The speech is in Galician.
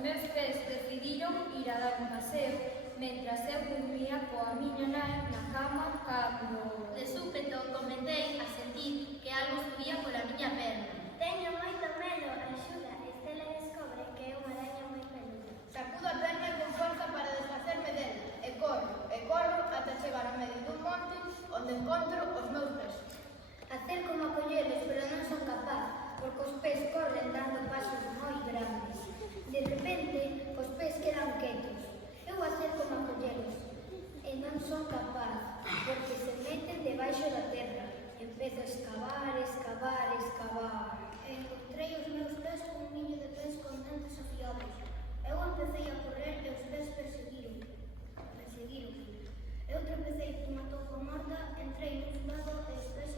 meus pés decidiron ir a dar un paseo, mentras eu dormía coa miña nai na cama cando... De súpeto comecei a sentir que algo subía pola miña perna. Teño moito medo, axuda. Estela descobre que é unha araña moi peluda. Sacudo a perna con forza para desfacerme dela e corro ata chegar ao medio dun monte onde encontro os meus pés. Acerco-me a collelos, pero non son capaz, porque os pés corren dando pasos moi grandes. De repente, os pés quedan quietos. Eu acerco-me a collelos e non son capaz, porque se meten debaixo da terra. Empezo a escavar, escavar, escavar. Encontrei os meus pés cun millo de pés con dentes afiados. Eu empecei a correr e os pés perseguiron. Eu tropecei cunha topa morta, entrei nun lado e os pés